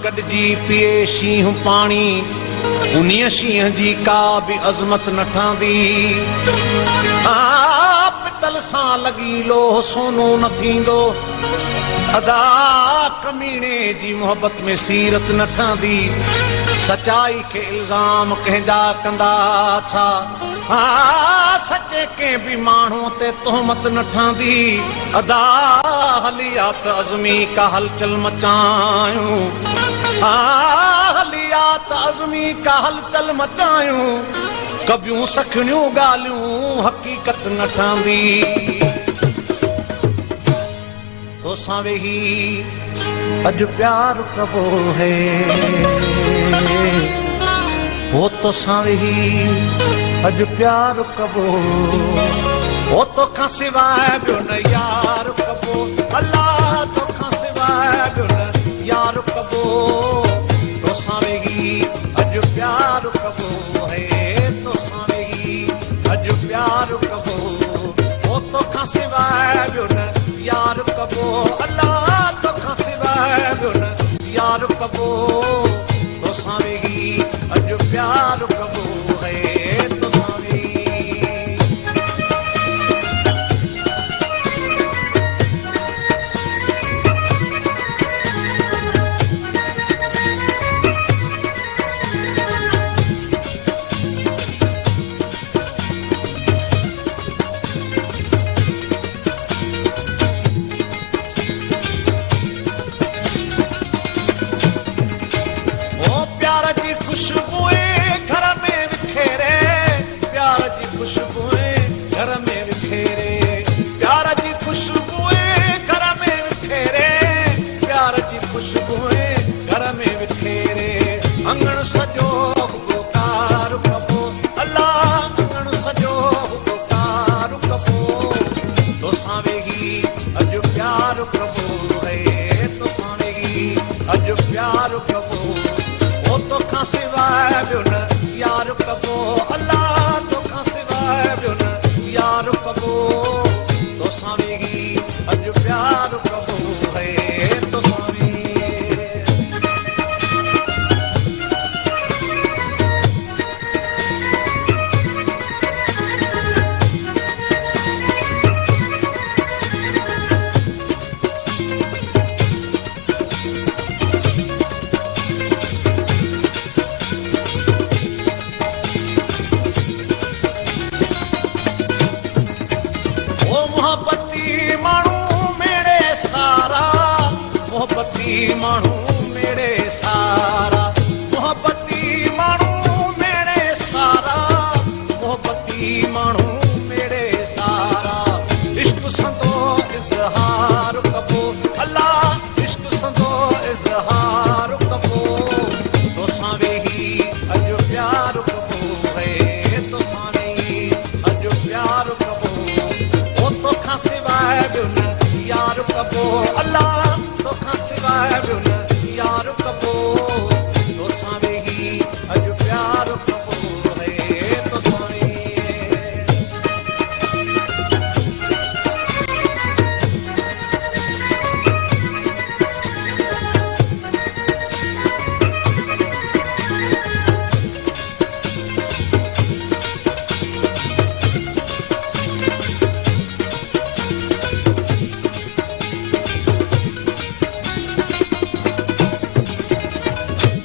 गॾिजी पिए शींहुं पाणी उन्हीअ शींहं जी का बि अज़मत न ठहंदी पितल सां लॻी लोह सोनो न थींदो अदा कमीणे जी मोहबत में सीरत न ठहंदी सचाई खे इल्ज़ाम कंहिंजा कंदा छा सचे कंहिं बि माण्हूअ ते तोहमत न ठहंदी अदा हलिया त अज़मी का हलचल मचायूं हलिया त अज़मी का हलचल मचायूं कबियूं सखणियूं ॻाल्हियूं हक़ीक़त न ठहंदी तोसां वेही अॼु प्यार कबो है वो तोसां वेही अॼु प्यार कबो वो तोखां सिवाय ॿियो न यार कबो अल्लाह तोखां सिवाय ॿियो न यार कबो तोसां वेही अॼु प्यार कबो है तोसां वेही अॼु प्यार कबो वो तोखां सिवाय ॿियो न यार कबो अल्लाह तोखां सिवाय ॿियो न यार कबो तोसां वेही अॼु प्यार कबो है तोसां वेही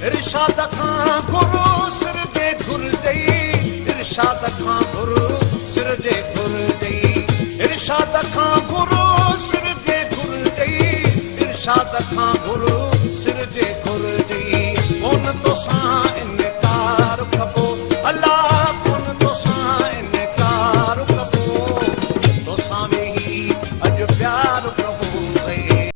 इरशाद खां गुरु सिर जे घुर ॾेई इरशाद खां गुरु सिर जे घुर ॾेई इरशाद खां गुरु सिर जे घुर ॾेई इरशाद खां गुरु